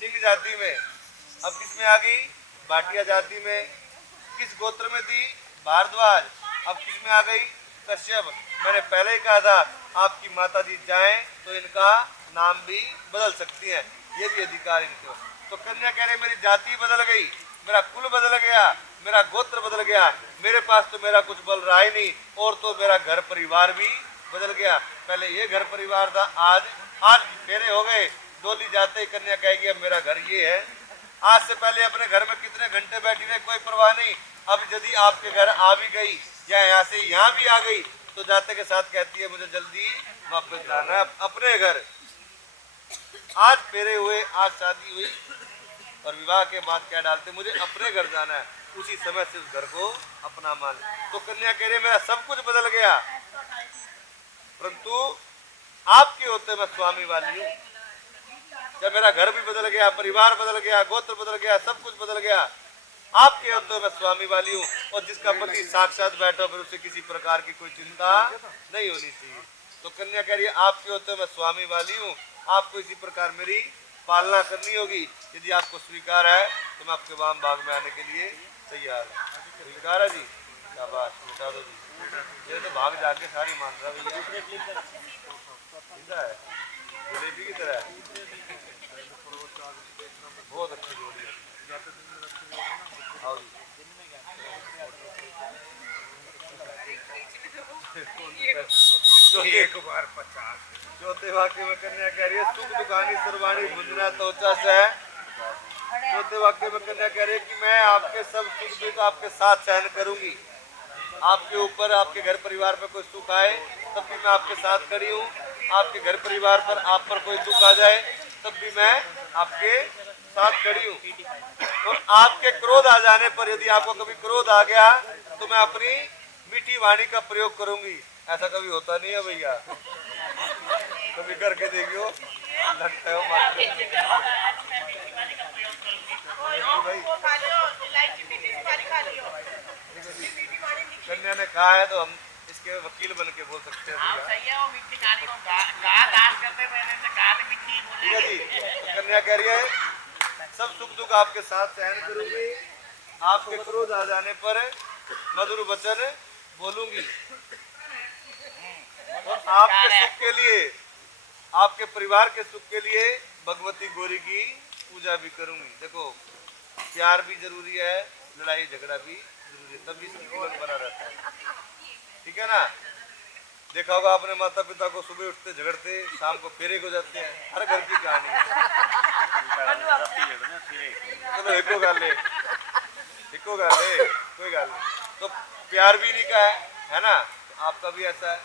सिंह जाति में। अब किस में आ गई? भाटिया जाति में। किस गोत्र में थी? भारद्वाज। अब किस में आ गई? कश्यप। मैंने पहले ही कहा था आपकी माता जी चाहें तो इनका नाम भी बदल सकती हैं, ये भी अधिकार इनको। तो कन्या कह रहे मेरी जाति बदल गई, मेरा कुल बदल गया, मेरा गोत्र बदल गया, मेरे पास तो मेरा कुछ बल रहा ही नहीं, और तो मेरा घर परिवार भी बदल गया। पहले ये घर परिवार था, आज फेरे हो गए, डोली जाते ही कन्या कहेगी अब मेरा घर ये है। आज से पहले अपने घर में कितने घंटे बैठी रहे कोई परवाह नहीं। अब यदि आपके घर आ भी गई या यहाँ से यहाँ भी आ गई तो जाते के साथ कहती है मुझे जल्दी वापस जाना है अपने घर। आज फेरे हुए, आज शादी हुई और विवाह के बाद क्या डालते, मुझे अपने घर जाना है, उसी समय से उस घर को अपना मान। तो कन्या कह रही मेरा सब कुछ बदल गया, परंतु आपके होते मैं स्वामी वाली हूँ। जब मेरा घर भी बदल गया, परिवार बदल गया, गोत्र बदल गया, सब कुछ बदल गया, आपके होते मैं स्वामी वाली हूँ। और जिसका पति साक्षात बैठा फिर उसे किसी प्रकार की कोई चिंता नहीं होनी चाहिए। तो कन्या कह रही है आपके होते मैं स्वामी वाली हूँ, आपको इसी प्रकार मेरी पालना करनी होगी। यदि आपको स्वीकार है तो मैं आपके वाम भाग में आने के लिए तैयार हूँ। स्वीकार है जी? शाबाश, बता दो जी। ये तो भाग जाके सारी मान रहा भैया है, जलेबी की तरह है। बहुत अच्छी जोड़ी है। आओ जी। चौथे वाक्य में कन्या कह रही है सुख दुखानी सर्वाणी भुजना त्वचा से। चौथे वाक्य में कन्या कह रही है कि मैं आपके सब सुख दुख आपके साथ सहन करूंगी। आपके ऊपर, आपके घर परिवार पर कोई सुख आए तब भी मैं आपके साथ खड़ी हूँ। आपके घर परिवार पर, आप पर कोई दुख आ जाए तब भी मैं आपके साथ खड़ी हूँ। और आपके क्रोध आ जाने पर, यदि आपको कभी क्रोध आ गया तो मैं अपनी मीठी वाणी का प्रयोग करूंगी। ऐसा कभी होता नहीं है भैया, कभी करके देखियो, लगता है मारते कन्या ने कहा है तो हम इसके वकील बन के बोल सकते हैं। ठीक है जी। तो कन्या कह रही है सब सुख दुख आपके साथ सहन करूंगी, आपके क्रोध आ जाने पर मधुर वचन बोलूंगी, और आपके सुख के लिए, आपके परिवार के सुख के लिए भगवती गौरी की पूजा भी करूंगी। देखो प्यार भी जरूरी है, लड़ाई झगड़ा भी जरूरी है, तभी जीवन बना रहता है। ठीक है ना। देखा होगा आपने माता पिता को, सुबह उठते झगड़ते शाम को फेरे को जाते हैं, हर घर की कहानी है। चलो एको गल है, कोई गल नहीं। तो प्यार भी नहीं का है ना। तो आपका भी ऐसा है,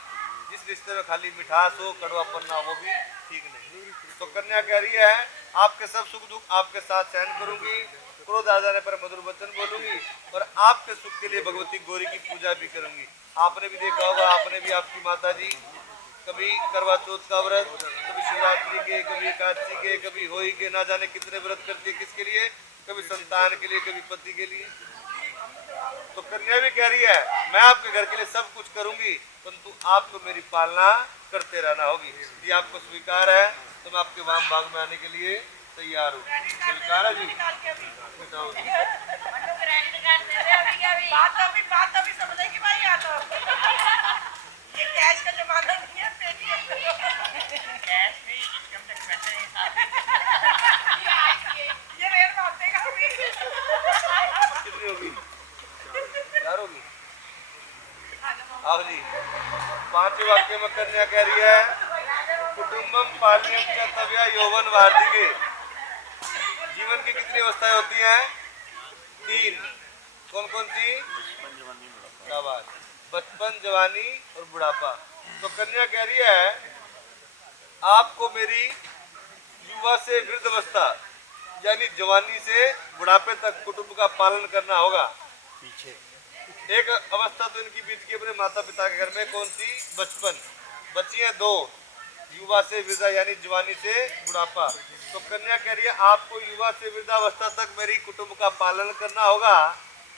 जिस रिश्ते में खाली मिठास हो कड़वापन ना हो, वो भी ठीक नहीं। तो कन्या कह रही है आपके सब सुख दुख आपके साथ सहन करूंगी, क्रोध आ जाने पर मधुर वचन बोलूंगी और आपके सुख के लिए भगवती गौरी की पूजा भी करूंगी। आपने भी देखा होगा, आपने भी आपकी माता जी कभी करवा चौथ का व्रत, कभी शिवरात्रि के, कभी एकादशी के, कभी होली के, ना जाने कितने व्रत करती है। किसके लिए? कभी संतान के लिए, कभी पति के लिए। तो कन्या भी कह रही है मैं आपके घर के लिए सब कुछ करूंगी, परंतु आपको मेरी पालना करते रहना होगी। यदि आपको स्वीकार है तो मैं आपके वाम भाग में आने के लिए तैयार हूँ। स्वीकार है जी? बताओ जी। कितनी होगी? 4 होगी। आओ जी। 5वें वाक्य में कन्या कह रही है कुटुंबम पालनीयम च तव्या यौवन वार्धिके। जीवन की कितनी अवस्थाएं होती हैं? 3। कौन कौन सी? शाबाश। बचपन, जवानी और बुढ़ापा। तो कन्या कह रही है आपको मेरी युवा से वृद्ध अवस्था यानी जवानी से बुढ़ापे तक कुटुंब का पालन करना होगा। पीछे एक अवस्था तो इनकी बीत की अपने माता पिता के घर में, कौन सी? बचपन। बची है 2, युवा से वृद्धा यानी जवानी से बुढ़ापा। तो कन्या कह रही है आपको युवा से वृद्धावस्था तक मेरी कुटुंब का पालन करना होगा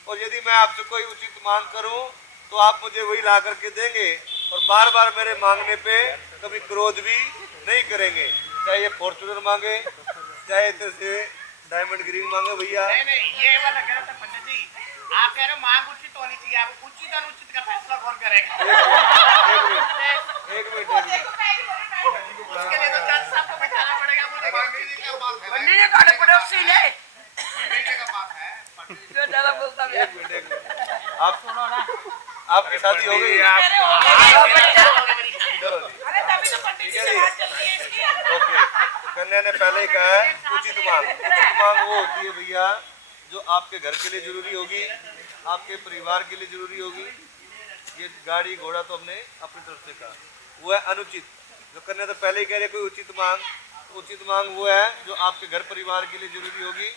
और यदि मैं आपसे कोई उचित मांग करूं तो आप मुझे वही ला करके देंगे और बार बार मेरे मांगने पे कभी क्रोध भी नहीं करेंगे। चाहे ये फॉर्चूनर मांगे, चाहे इधर से डायमंड ग्रीन मांगे भैया। नहीं ये वाला कह रहा था पंडित जी, आप कह रहे हो मांग उचित होनी चाहिए, आप उचित अनुचित का फैसला कौन करेगा? एक मिनट उसके लिए तो जज साहब को बैठाना पड़ेगा। मुझे पंडित जी क्या बात है? पंडित जी कौन पड़ोसी ने पंडित का बात है। जो ज्यादा बोलता है। एक मिनट आप सुनो ना, आपकी शादी हो गई? चलो अरे तभी तो पंडित जी से बात चल रही है इसकी। ओके। कन्या ने पहले ही कहा है उचित मांग। उचित मांग वो होती है भैया जो आपके घर के लिए जरूरी होगी, आपके परिवार के लिए जरूरी होगी। ये गाड़ी घोड़ा तो हमने अपनी तरफ से कहा, वो है अनुचित। जो कन्या तो पहले ही कह रहे कोई उचित मांग। उचित मांग वो है जो आपके घर परिवार के लिए जरूरी होगी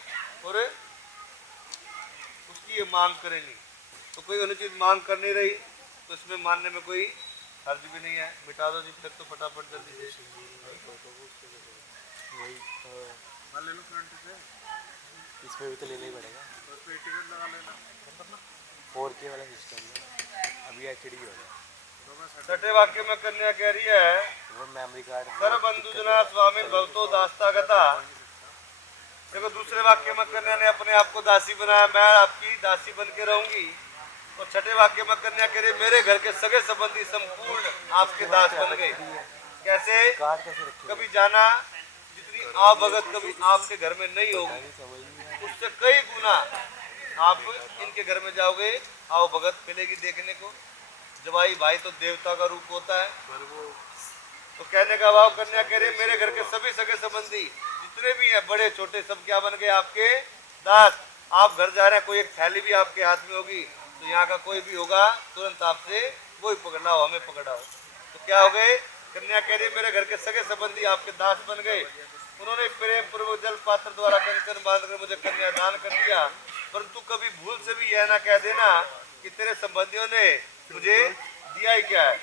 और उसकी ये मांग करेंगी। तो कोई अनुचित मांग कर नहीं रही तो इसमें मानने में कोई हर्ज भी नहीं है। मिटा दो जिस तक तो फटाफट जल्दी से ले लो फ्रंट से। इसमें भी तो लेना ही पड़ेगा। तो उसमें टिकट लगा लेना। 4K वाला सिस्टम है, अभी HD हो गया। 6ठे वाक्य में कन्या कह रही है वो मेमोरी कार्ड सर्वबंधु जना स्वामी भवतो दास्ता गता। देखो दूसरे वाक्य में कन्या ने अपने आप को दासी बनाया, मैं आपकी दासी बन के रहूंगी। और 6ठे वाक्य में कन्या कह रही मेरे घर के सगे संबंधी संपूर्ण आपके दास बन गए। कैसे? कार्ड कैसे रखे? कभी जाना जितनी आवभगत कभी आपके घर में नहीं होगी, उससे कई गुना आप इनके घर में जाओगे, आवभगत मिलेगी देखने को। जवाई भाई तो देवता का रूप होता है। तो कहने का भाव कन्या कह रहे मेरे घर के सभी सगे संबंधी जितने भी हैं बड़े छोटे सब क्या बन गए? आपके दास। आप घर जा रहे हैं, कोई एक थैली भी आपके हाथ में होगी तो यहाँ का कोई भी होगा तुरंत आपसे वही पकड़ना हो, हमें पकड़ा हो। तो क्या हो गए? कन्या कह रही मेरे घर के सगे संबंधी आपके दास बन गए। उन्होंने प्रेम पूर्वक जल पात्र द्वारा कंकन बांधकर मुझे कन्यादान कर दिया, परंतु कभी भूल से भी यह ना कह देना कि तेरे संबंधियों ने मुझे दिया ही क्या है।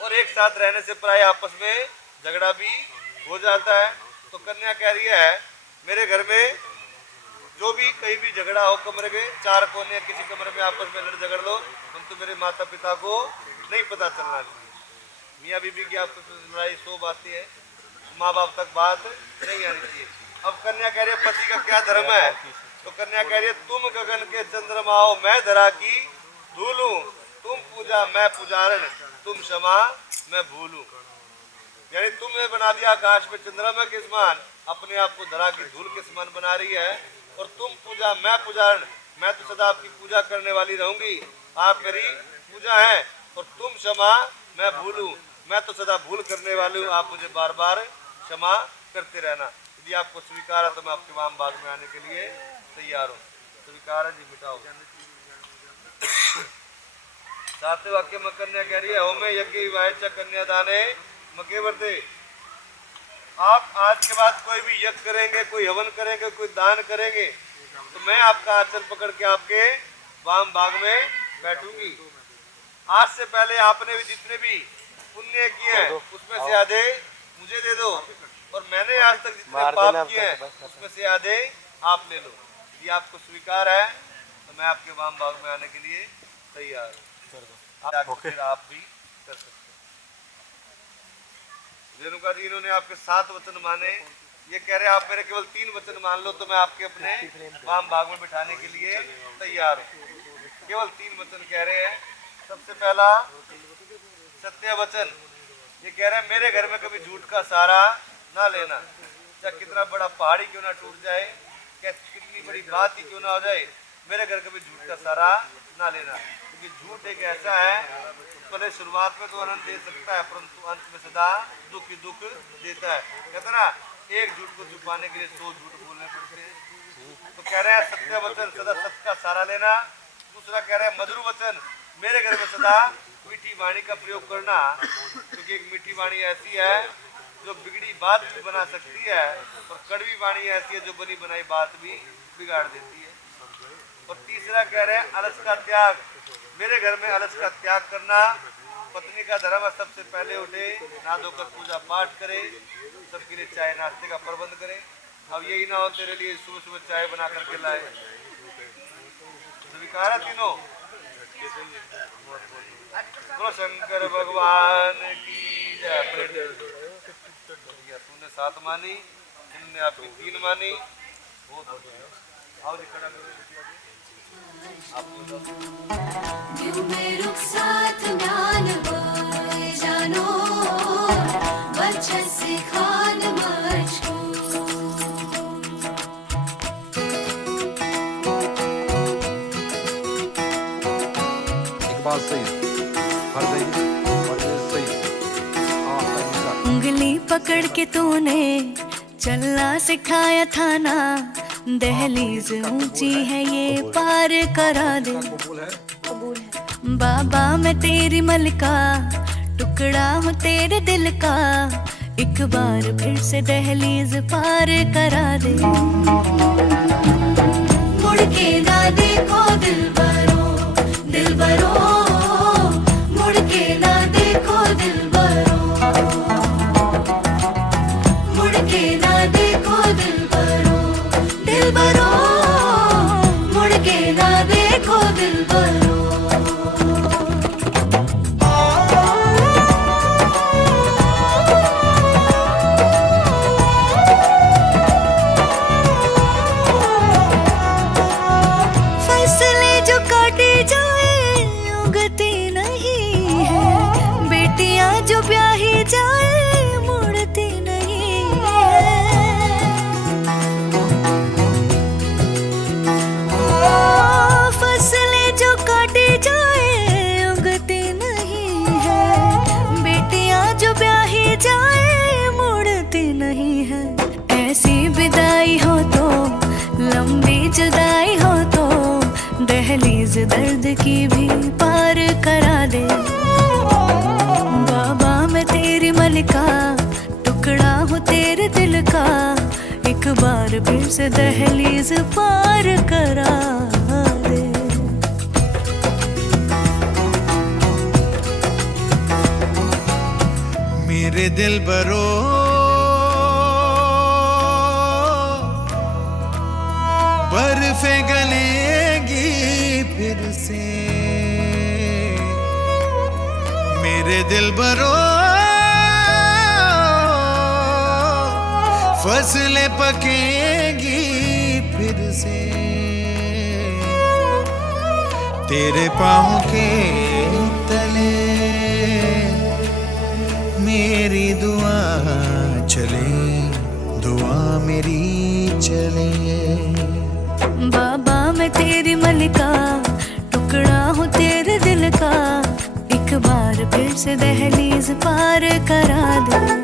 और एक साथ रहने से प्राय आपस में झगड़ा भी हो जाता है। तो कन्या कह रही है मेरे घर में जो भी कहीं भी झगड़ा हो, कमरे के 4 कोने किसी कमरे में आपस में लड़ झगड़ लो, परंतु मेरे माता पिता को नहीं पता चलना चाहिए। मियाँ बीबी की आपस में लड़ाई 100 बातें है, माँ बाप तक बात नहीं आनी चाहिए। अब कन्या कह रही है पति का क्या धर्म है? तो कन्या कह रही है तुम गगन के चंद्रमा हो, मैं धरा की धूल हूँ। तुम पूजा मैं पुजारन, तुम क्षमा मैं भूलूं। यानी तुमने बना दिया आकाश में चंद्रमा के समान, अपने आप को धरा की धूल के समान बना रही है। और तुम पूजा, मैं पुजारण, मैं तो सदा आपकी पूजा करने वाली रहूंगी। आप मेरी पूजा है और तुम क्षमा, मैं भूलूं, मैं तो सदा भूल करने वाली हूँ। आप मुझे बार बार क्षमा करते रहना। यदि आपको स्वीकार है तो मैं आपके वाम भाग में आने के लिए तैयार हूँ। स्वीकार है जी, मिटाओ। सातवें वाक्य में कन्या कह रही है, होमे यज्ञ विवाह कन्यादाने मके वर्ते। आप आज के बाद कोई भी यज्ञ करेंगे, कोई हवन करेंगे, कोई दान करेंगे, तो मैं आपका आंचल पकड़ के आपके वाम भाग में बैठूंगी। आज से पहले आपने भी जितने भी पुण्य किए हैं उसमें से आधे मुझे दे दो, और मैंने आज तक जितने पाप किए हैं उसमें से आधे आप ले लो। यदि आपको स्वीकार है तो मैं आपके वाम भाग में आने के लिए तैयार हूँ। फिर आप भी कर सकते हैं। रेणुका जी, इन्होंने आपके 7 वचन माने। ये कह रहे हैं आप मेरे केवल 3 वचन मान लो तो मैं आपके अपने वाम भाग में बिठाने के लिए तैयार हूँ। केवल 3 वचन कह रहे हैं। सबसे पहला सत्य वचन, ये कह रहे हैं मेरे घर में कभी झूठ का सहारा ना लेना। चाहे कितना बड़ा पहाड़ी क्यों ना टूट जाए, क्या कितनी बड़ी बात ही क्यों ना हो जाए, मेरे घर कभी झूठ का सहारा ना लेना। क्योंकि झूठ एक ऐसा है, पहले शुरुआत में तो आनंद दे सकता है परंतु अंत में सदा दुख ही दुख देता है। कहते ना, एक झूठ को छुपाने के लिए 100 झूठ बोलने पड़ते हैं। तो कह रहे हैं सत्य वचन, सदा सत्य का सहारा लेना। दूसरा कह रहे हैं मधुर वचन, मेरे घर में सदा मीठी वाणी का प्रयोग करना। क्योंकि एक मीठी वाणी ऐसी है जो बिगड़ी बात भी बना सकती है, और कड़वी वाणी ऐसी है जो बनी बनाई बात भी बिगाड़ देती है। और तीसरा कह रहे हैं अलस का त्याग, मेरे घर में अलस का त्याग करना। पत्नी का धर्म है सबसे पहले उठे, नहा धोकर पूजा पाठ करे, सबके लिए चाय नाश्ते का प्रबंध करे। अब यही ना हो तेरे लिए सुबह सुबह चाय बना करके लाए। स्वीकार है तीनों। बोलो शंकर भगवान की जय। तूने 7 मानी, इन्होंने आपकी 3 मानी। बहुत बढ़िया। आओ जी, खड़ा करो। साथ ज्ञान जानो से खान मुझको। एक बात सही हर सही। उंगली पकड़ के तूने चलना सिखाया था ना, दहलीज ऊंची है ये पार करा दे। बाबा मैं तेरी मलका, टुकड़ा हूँ तेरे दिल का, एक बार फिर से दहलीज पार करा दे। मुड़ के ना देखो दिलबरो, दिलबरो, मुड़ के ना देखो दिलबरो, मुड़ के ना देखो दिलबरो, दिलबरो, मुड़ के ना देखो दिलबरो। फसले जो काटे जाए उगती नहीं है, बेटियां जो ब्याही जाए मुड़ती नहीं है। फसले जो काटे जाए उगती नहीं है, बेटियां जो ब्याही जाए मुड़ती नहीं है। ऐसी विदाई हो तो, लंबी जुदाई हो तो, दहलीज दर्द की भी पार करा दे। बाबा मैं तेरी मलिका, टुकड़ा हूँ तेरे दिल का, एक बार फिर से दहलीज पार करा दे। मेरे दिल बरो बर्फे गलेगी फिर से, मेरे दिल बरो फसलें पकेगी फिर से, तेरे पाँव के तले मेरी दुआ चले, दुआ मेरी चले। बाबा मैं तेरी मलिका, टुकड़ा हूँ तेरे दिल का, एक बार फिर से दहलीज पार करा दे।